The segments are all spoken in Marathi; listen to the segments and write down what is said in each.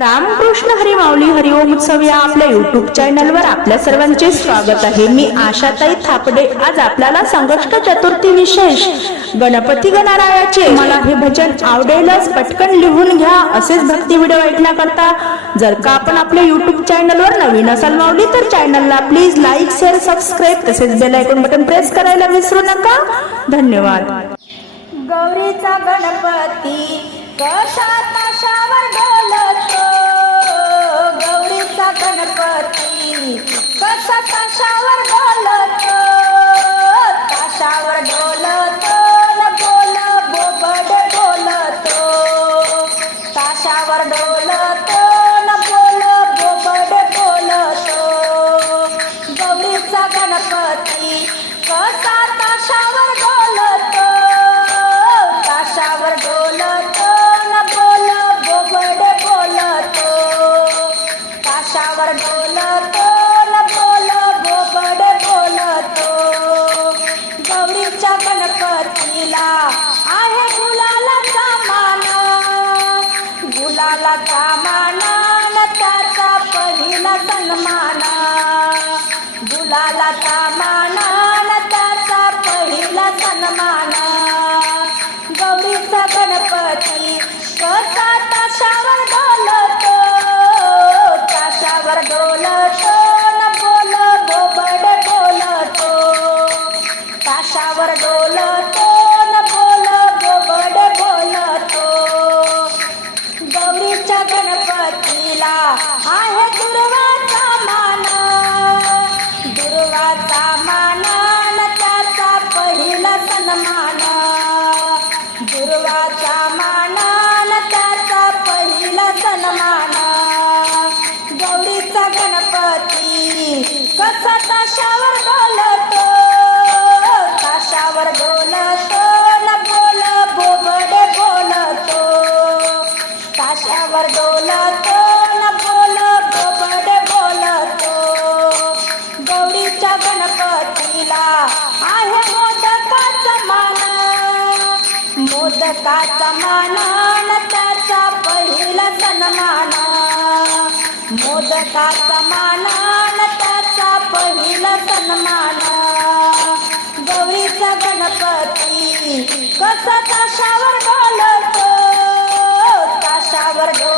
रामकृष्ण हरी माऊली हरिओम उत्सव या आपल्या युट्यूब चॅनलवर आपल्या सर्वांचे स्वागत आहे. मी आशाताई थापडे. आज आपल्याला संकष्ट चतुर्थी विशेष गणपती गणरायाचे मला हे भजन आवडेलच. पटकन लिहून घ्या. असेच भक्ती व्हिडिओ ऐकण्याकरता जर का आपण आपल्या युट्यूब चॅनलवर नवीन असाल माऊली तर चॅनलला प्लीज लाईक शेअर सबस्क्राईब तसेच बेल आयकॉन बटन प्रेस करायला विसरू नका. धन्यवाद. गौरीचा गणपती कशा ताशावर ताशावर डोलतो न बोल बोबड डोलतो गौरीचा गणपती कसा ताशावर गो गुलालाचा मान त्याचा पहिला सन्मान. गौरीचा गणपती कसा ताशावर डोलतो ताशावर डोलतो. दुर्वाचा मानान त्याचा पहिला सन्माना. गौरीचा गणपती कसा ताशावर बोलतो ताशावर बोल मोदकाचा मान न त्याचा पहिला सन्मान. मोदकाचा मान न त्याचा पहिला सन्मान. गौरीचा गणपती कसा ताशावर बोलतो ताशावर बोल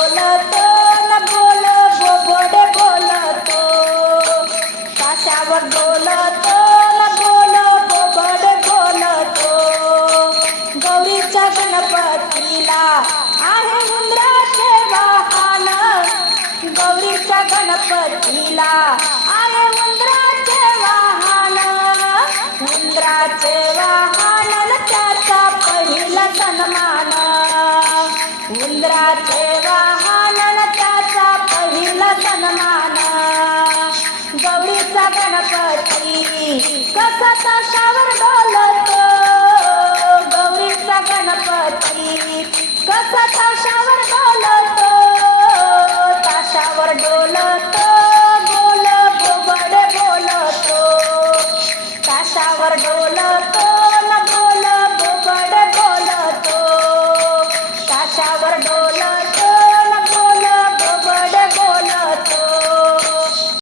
नीला. आहे उंदराचे वाहन. उंदराचे वाहन त्याचा पहिला सन्मान. उंदराचे वाहन त्याचा पहिला सन्मान. गौरीचा गणपती कसा ताशावर डोलतो गौरीचा गणपती कसा ताशावर